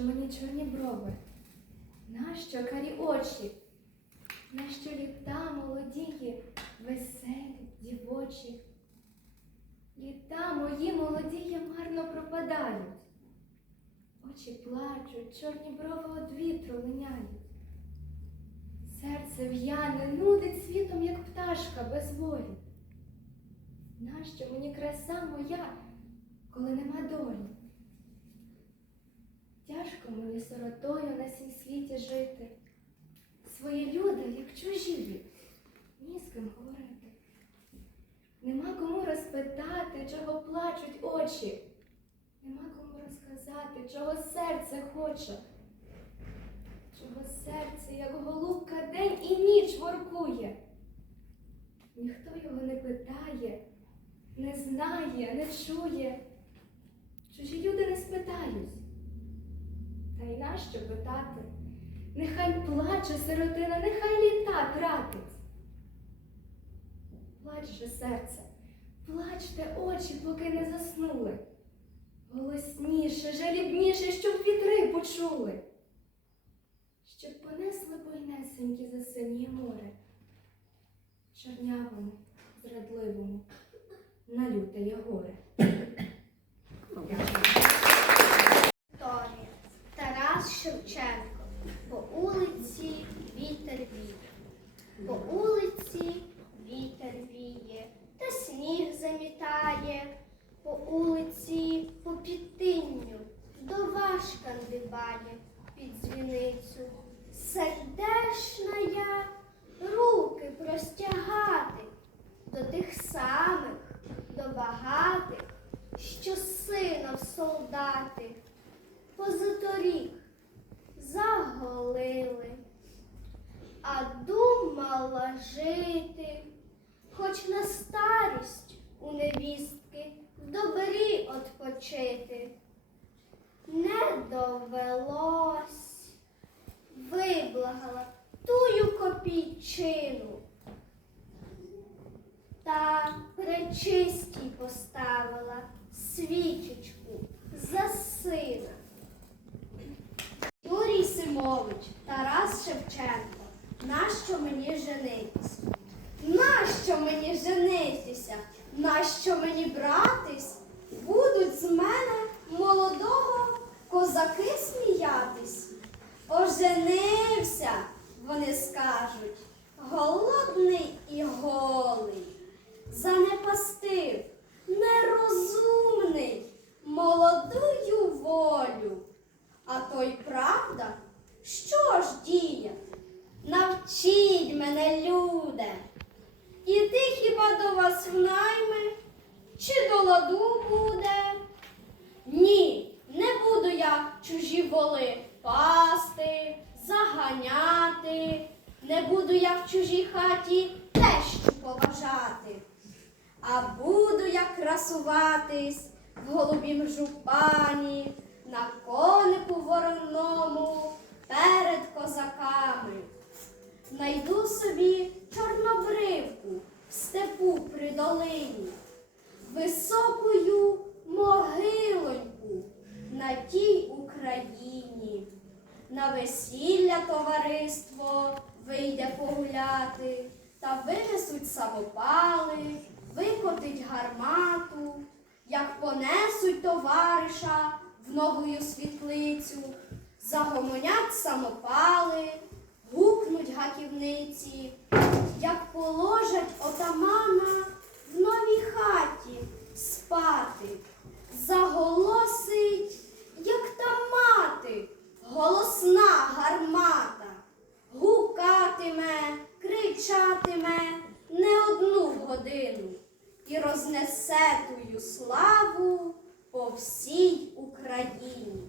Мені чорні брови? Нащо карі очі? Нащо літа молодії, веселі, дівочі? Літа мої молодії марно пропадають. Очі плачуть, чорні брови од вітру линяють. Серце в'яне, нудить світом, як пташка без волі. Нащо мені краса моя, коли нема долі? Тяжко мені сиротою на сім світі жити. Свої люди, як чужі, ні з ким говорити. Нема кому розпитати, чого плачуть очі. Нема кому розказати, чого серце хоче. Чого серце, як голубка, день і ніч воркує. Ніхто його не питає, не знає, не чує. Чужі люди не спитають. Та й нащо питати? Нехай плаче сиротина, нехай літа тратить. Плач же серце, плачте очі, поки не заснули. Голосніше, жалібніше, щоб вітри почули. Щоб понесли бойнесенькі за синє море, чорнявому, зрадливому, на лютеє горе. Торі Тарас Шевченко. По улиці вітер віє. По улиці вітер віє, та сніг замітає. По улиці по підтинню до важка під дзвіницю. Сердешна я руки простягати до тих самих, до багатих, що сина в солдати позаторік заголили, а думала жити, хоч на старість у невістки в добрі odpoчити. Не довелось, виблагала тую копійчину. Та пречистій поставила свічечку за сина. Симович, Тарас Шевченко, нащо мені женитись? Нащо мені женитися? Нащо мені братись? Будуть з мене молодого козаки сміятись. Оженився, вони скажуть, голодний і голий, занепастив, нерозумний, до вас в найми, чи до ладу буде? Ні, не буду я чужі воли пасти, заганяти, не буду я в чужій хаті тещу поважати, а буду я красуватись в голубім жупані, на конику вороному перед козаками. Найду собі весілля товариство вийде погуляти, та винесуть самопали, викотить гармату, як понесуть товариша в новую світлицю, загомонять самопали, гукнуть гаківниці, голосна гармата, гукатиме, кричатиме не одну годину і рознесе тую славу по всій Україні.